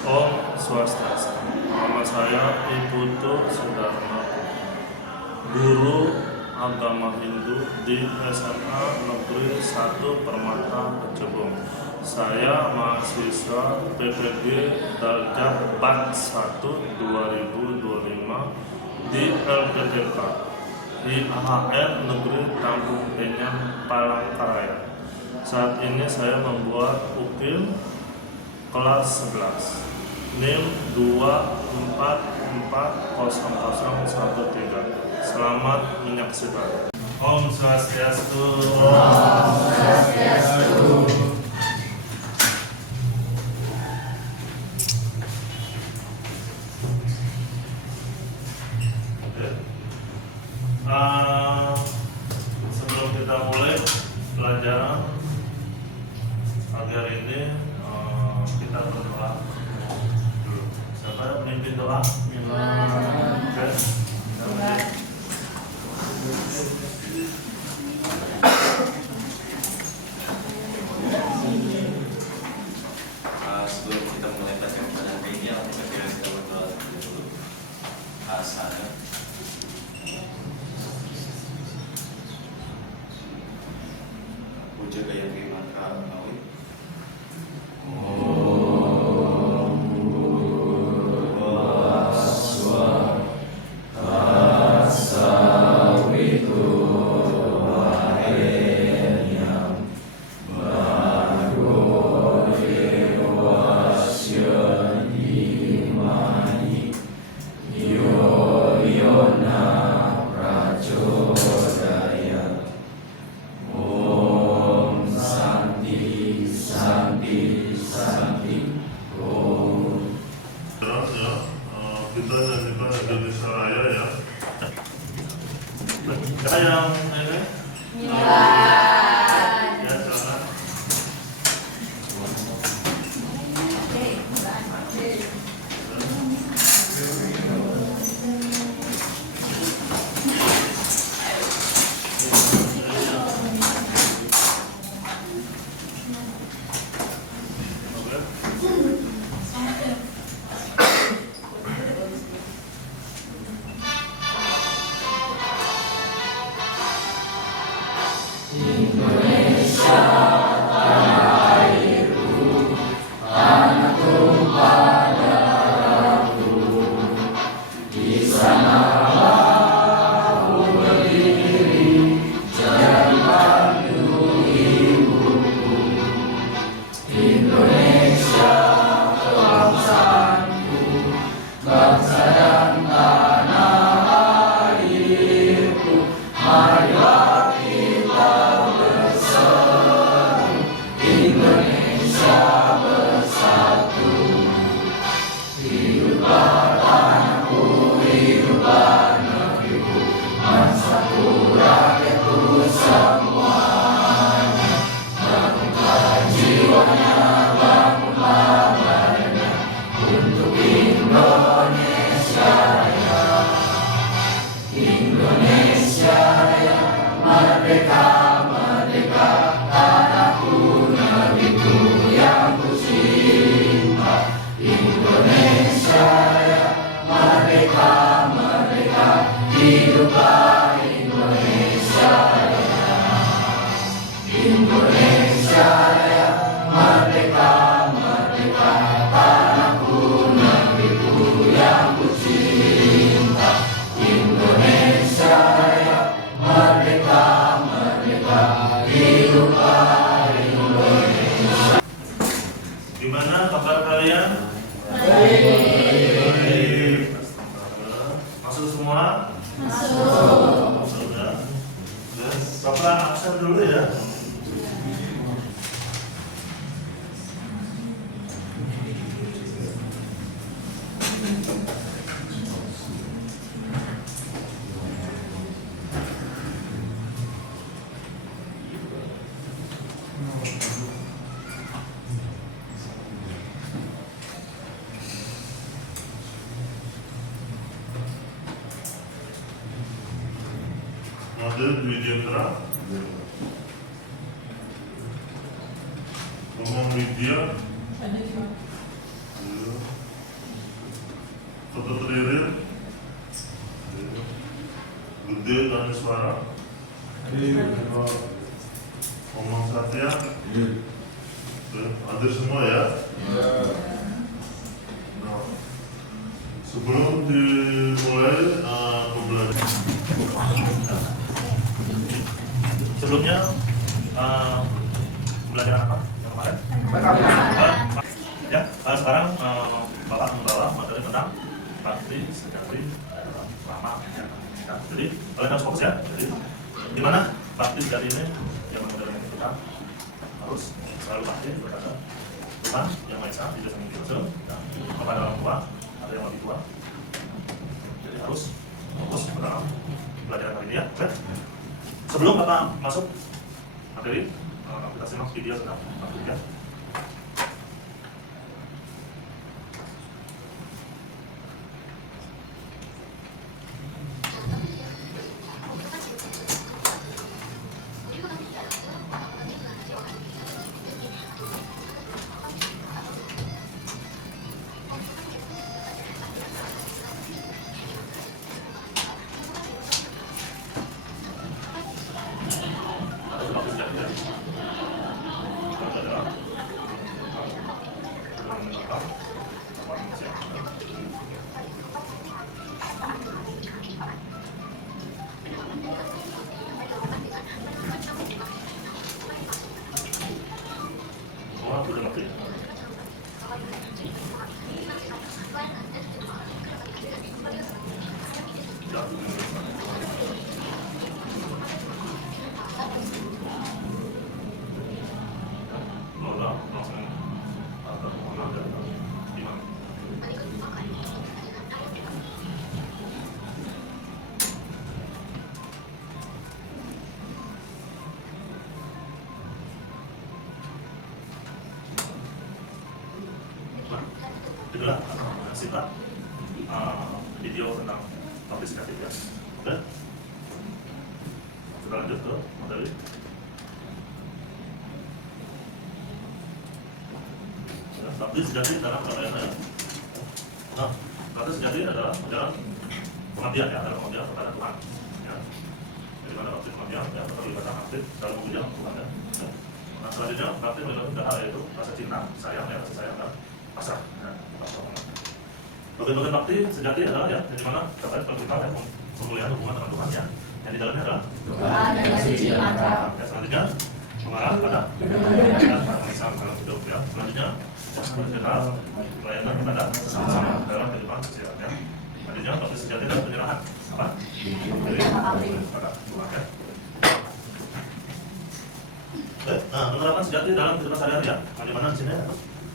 Om Swastiastu. Nama saya Iputu Sudarma, guru agama Hindu di SMA Negeri 1 Permata Kecebong. Saya mahasiswa PPG Darjat Bat 1 2025 di LPTK IHR Negeri Kampung Penyang, Palangkaraya. Saat ini saya membuat ukil kelas 11 NIM 2440013. Selamat menyaksikan. Om Swastiastu. Om Swastiastu. Sebelum kita mulai pelajaran pagi hari ini, kita berdoa dulu. Siapa yang memimpin doa? Oke. Sebelum kita mulai belajar pada hari ini, kita berdoa dulu. Asana. Puja Gayatri Mantra Mawit. Kita nyanyikan Indonesia Raya ya. Kita yang ini. Ya, silakan. Gimana kabar kalian? Baik. Masuk semua? Masuk. Sudah. Bapak absen dulu ya. Nadir Wijendra, Ngomong Widya, Gede dan suara. Ngomong Satya. Hadir semua ya. Nah, sebelum dimulai pembelajaran, sebelumnya pembelajaran apa yang kemarin? Ya, sekarang Bapak membawa materi tentang bakti sejati lama. Ya. Nah, jadi kalian harus fokus ya. Jadi gimana bakti sejati ini yang modern kita harus selalu bakti kepada Tuhan yang Maha Esa, tidak sampai langsung kepada orang tua atau yang lebih tua. Jadi harus fokus dalam pelajaran hari ini ya. Oke. Sebelum Bapak masuk materi, kita simak video tentang bakti ya. Udah ngerti? Itulah singkat video tentang topik negatif ya. Oke, kita lanjut ke materi. Bakti sejati dalam pelayanan ya. Nah, bakti sejati adalah pengabdian ya, adalah pengabdian kepada Tuhan. Ya. Jadi mana bakti pengabdian ya, keterlibatan aktif dalam pembujaan Tuhan ya. Nah, selanjutnya bakti melibatkan tiga hal, yaitu rasa cinta, sayang ya, rasa sayang dan pasrah. Ya. Bagian-bagian bakti sejati adalah ya, di mana terkait perintah dan pemulihan hubungan dengan Tuhan ya. Yang di dalamnya adalah Tuhan dan suci mantra. Ya, selanjutnya mengarah pada kemisal dalam hidup ya. Selanjutnya mengenal pelayanan kepada sesama dalam kehidupan sosial ya. Selanjutnya bakti sejati adalah penyerahan apa? Dari kepada Tuhan ya. Nah, penerapan sejati dalam kehidupan sehari-hari ya. Bagaimana di sini ya?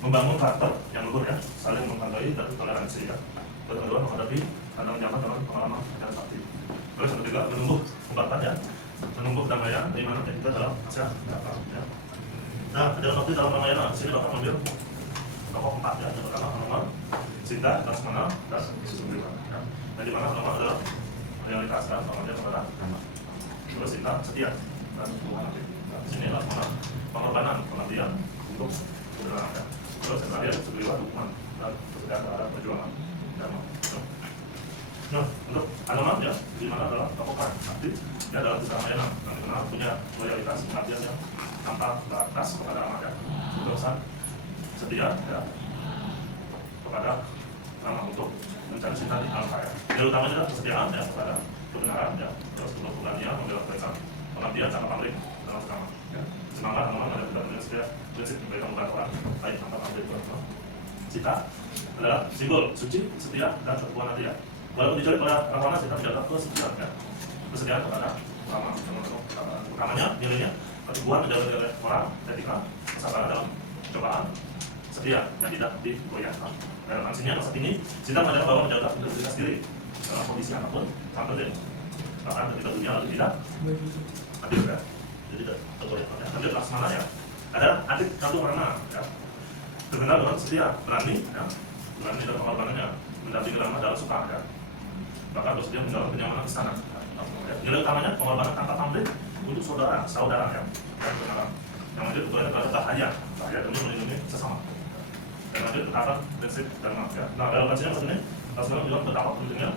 Membangun karakter yang luhur ya, saling menghargai dan toleransi ya. Kedua, menghadapi tantangan zaman dalam pengalaman dan bakti. Terus yang ketiga, menumbuh kebaikan ya, menumbuh kedamaian, keimanan kita dalam masyarakat ya. Nah, dalam bakti dalam pelayanan, sini Bapak ambil tokoh 4 ya. Yang pertama Hanoman, Cinta, Laksamana, dan Sumberliman ya. Dan di mana Hanoman adalah realitas dan pengabdian kepada terus Cinta, setia dan hubungan hati. Nah, di sini Laksamana, pengorbanan, pengabdian untuk kebenaran ya. Terus yang terakhir Sumberliman, dukungan dan kesediaan terhadap perjuangan dharma. Nah, untuk Hanoman ya, di mana adalah tokoh aktif ya dalam keramaian yang dikenal punya loyalitas pengabdian yang tanpa batas kepada amat ya, ketulusan, setia ya kepada nama untuk mencari cinta di alam kaya. Yang utamanya adalah kesetiaan ya kepada kebenaran ya, terus untuk keberanian membela kebaikan, pengabdian tanpa pamrih dalam agama ya. Semangat Hanoman ada dengan setia prinsip memberikan membantu orang lain tanpa pamrih. Cinta adalah simbol suci, setia dan keteguhan hati ya. Walaupun dicari pada Rawana, kita menjaga kesetiaan ya, kesetiaan kepada ulama. Utamanya nilainya keteguhan menjaga orang, etika, kesabaran dalam cobaan, setia yang tidak digoyahkan. Dalam ansinya masa ini, cinta menjaga bahwa menjaga integritas diri dalam kondisi apapun sangat penting. Bahkan ketika dunia lalu tidak adil ya, jadi tidak tergoyahkan. Adil Laksamana ya, ada adik kartu warna ya, terkenal dengan setia, berani ya, berani dalam pengorbanannya, mendampingi lama dalam suka ya. Bahkan bersedia mendalam kenyamanan istana. Nilai utamanya pengorbanan tanpa pamrih untuk saudara ya, dan kenalan. Yang lanjut kepada bahaya demi melindungi sesama. Dan lanjut ketaatan prinsip dharma ya. Nah, dalam kajian saat ini Rasulullah bilang betapa pentingnya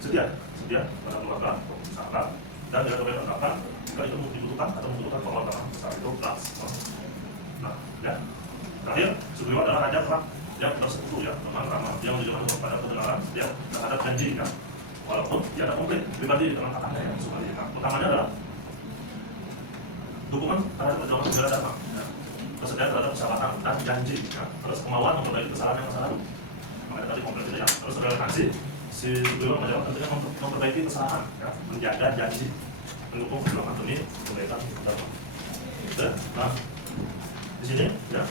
setia pada keluarga, sahabat, dan tidak kebaikan apa jika itu dibutuhkan atau membutuhkan pengorbanan besar itu kelas. Nah, ya. Terakhir, sugriwa adalah raja perang yang bersekutu ya, teman ramah, yang menunjukkan kepada kebenaran ya terhadap janji ya. Walaupun dia tidak komplit pribadi di tengah kakaknya ya, Sugriwa. Nah, utamanya adalah dukungan terhadap perjuangan bela dharma, ya. Kesediaan terhadap persahabatan dan janji, ya. Terus kemauan memperbaiki kesalahan yang masa lalu. Makanya tadi komplit itu ya. Terus relevansi si Sugriwa menjawab tentunya memperbaiki kesalahan, ya. Menjaga janji, mendukung perjuangan demi kebaikan dharma. Nah, di sini ya.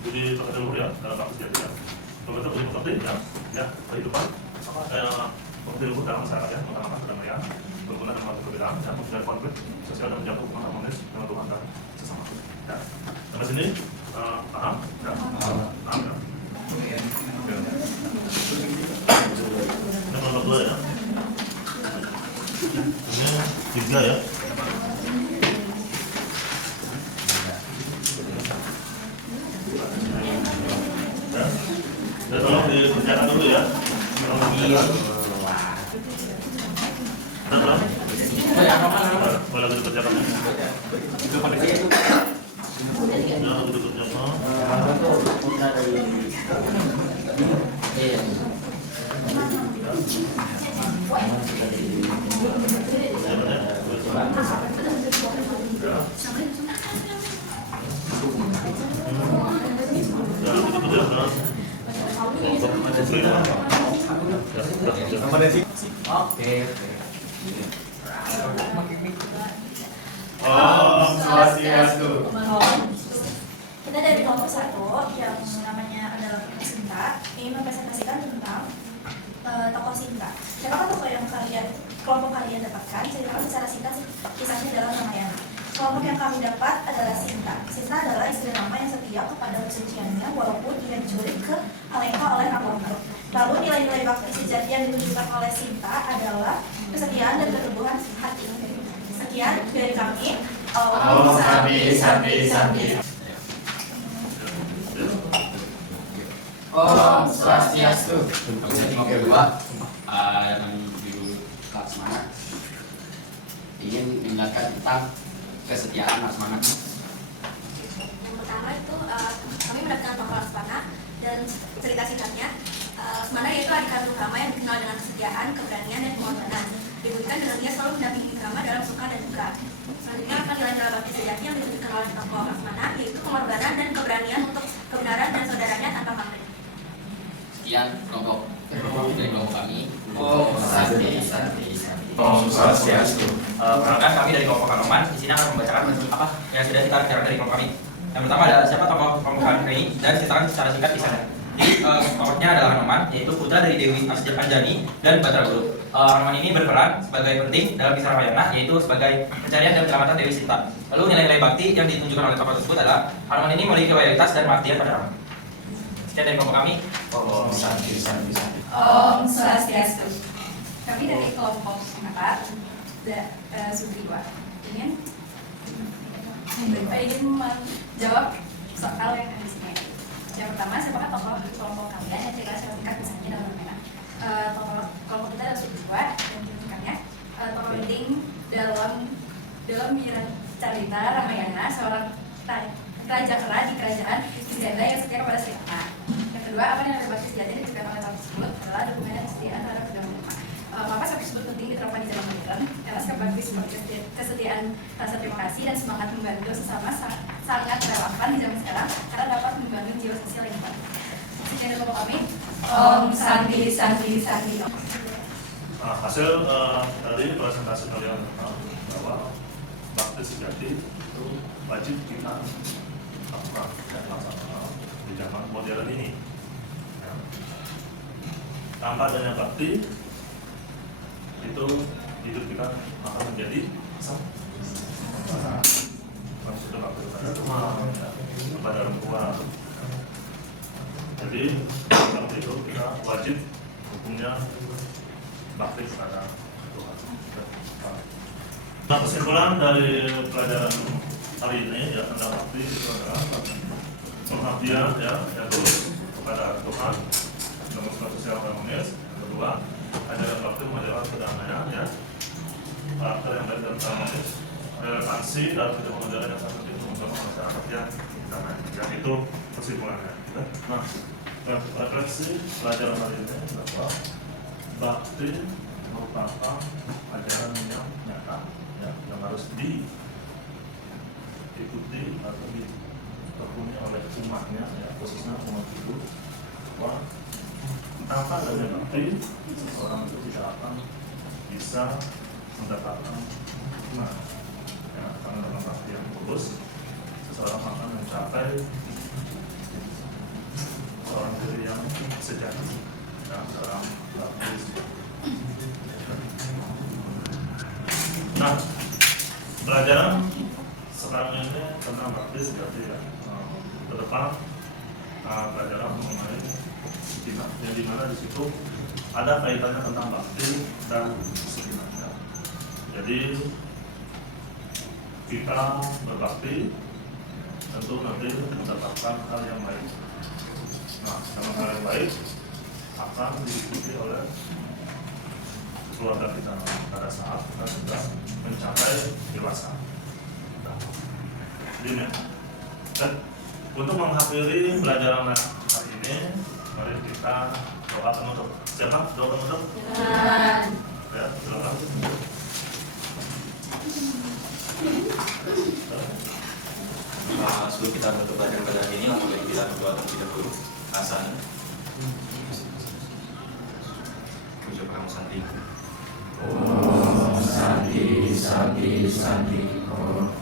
Budi pekerti luhur ya dalam bakti sejati ya. Pemerintah budi pekerti ya kehidupan pekerti luhur dalam masyarakat ya, mengutamakan kedamaian, berguna dan membantu perbedaan, dan menghindari konflik sosial dan menjaga hubungan harmonis dengan Tuhan dan sesama. Ya. Sampai sini paham? Ya. Paham ya. Ini nomor 2 ya. Ini 3 ya. Dan tolong dikerjakan dulu ya. Boleh dikerjakan. Oke. Om Swastiastu. Kita dari kelompok 1 yang namanya adalah Sinta ingin mempresentasikan tentang tokoh Sinta. Siapakah tokoh yang kelompok kalian dapatkan? Ceritakan secara singkat kisahnya dalam Ramayana. Kelompok yang kami dapat adalah Sinta. Sinta adalah istri Rama yang setia kepada kesuciannya walaupun ia diculik ke Alengka oleh Ravana. Lalu nilai-nilai bakti sejati yang ditunjukkan oleh Sinta adalah kesetiaan dan keteguhan hati. Sekian dari kami. Om Santi. Om Swastiastu. Oke, dua. Judul Laksmana ingin menjelaskan tentang kesetiaan Laksmana. Yang pertama itu kami mendapatkan tokoh Laksmana dan cerita singkatnya. Laksmana yaitu adik kandung Rama yang dikenal dengan kesetiaan, keberanian, dan pengorbanan. Dibuktikan dengan dia selalu mendampingi Rama dalam suka dan duka. Selanjutnya akan nilai-nilai bakti sejati yang ditunjukkan oleh tokoh Laksmana yaitu pengorbanan dan keberanian untuk kebenaran dan saudaranya tanpa pamrih. Sekian kelompok dari kelompok kami. Om Santi. Om Swastiastu. Perkenalkan kami dari kelompok Kanoman. Di sini akan membacakan apa yang sudah kita bicarakan dari kelompok kami. Yang pertama adalah siapa tokoh kelompok kami ini dan ceritakan secara singkat kisahnya. Jadi tokohnya adalah Hanoman, yaitu putra dari Dewi Anjani dan Batra Guru. Hanoman ini berperan sebagai penting dalam kisah Ramayana, yaitu sebagai pencarian dan penyelamatan Dewi Sinta. Lalu nilai-nilai bakti yang ditunjukkan oleh tokoh tersebut adalah Hanoman ini memiliki loyalitas dan pengabdian pada Rama. Sekian dari kelompok kami. Om Santi. Om Swastiastu. Kami dari kelompok 4 Sugriwa ingin menjawab soal yang ada di sini. Yang pertama, siapakah tokoh kelompok kalian yang cerita secara singkat misalnya dalam Ramayana? Tokoh kelompok kita adalah Sugriwa dan ceritakannya tokoh penting dalam cerita Ramayana, seorang raja kera di kerajaan Isganda yang setia kepada Sri Rama. Yang kedua, apa yang ada bakti sejati yang diceritakan oleh tokoh tersebut adalah dukungan dan kesetiaan terhadap kedua ulama. Maka satu tersebut penting diterapkan di zaman modern. Atas bakti seperti kesetiaan, rasa terima kasih dan semangat membantu sesama sangat relevan di zaman sekarang karena dapat membangun jiwa sosial yang baik. Sekian dari kelompok kami. Om Santi. Hasil dari presentasi kalian bahwa bakti sejati itu wajib kita lakukan dan laksanakan di zaman modern ini. Ya. Tanpa adanya bakti itu hidup kita akan menjadi maksudnya bakti kepada teman, kepada orang tua. Jadi dalam itu kita wajib hukumnya bakti kepada Tuhan. Nah, kesimpulan dari pelajaran kali ini ya tentang bakti itu adalah pengabdian ya yaitu kepada Tuhan, dalam sosial harmonis. Yang kedua, ajaran bakti mengajarkan refleksi dalam ketidakmodern yang sangat penting mengembangkan masyarakat yang damai. Dan itu kesimpulannya. Nah, refleksi pelajaran hari ini bahwa bakti merupakan ajaran yang nyata, ya, yang harus diikuti atau ditekuni oleh umatnya, ya, khususnya umat Hindu. Bahwa tanpa adanya bakti, seseorang itu tidak akan bisa mendapatkan hikmah. Ya, karena dalam bakti yang tulus, seseorang akan mencapai seorang diri yang sejati dalam bakti. Nah, pelajaran sekarang ini tentang bakti sejati, ya. Ke depan pelajaran mengenai sakinah, yang dimana di situ ada kaitannya tentang bakti dan sakinah. Ya. Jadi kita berbakti tentu nanti mendapatkan hal yang baik. Nah, dalam hal yang baik akan diikuti oleh keluarga kita pada saat kita sudah mencapai dewasa. Nah, ini. Dan untuk mengakhiri pelajaran hari ini, mari kita doa penutup. Siapa doa penutup? Ya, silakan. Sebelum kita menutup pelajaran pada hari ini, langsung kita berdoa terlebih dahulu. Hasan, mengucapkan santi. Om Santi Santi Santi Om.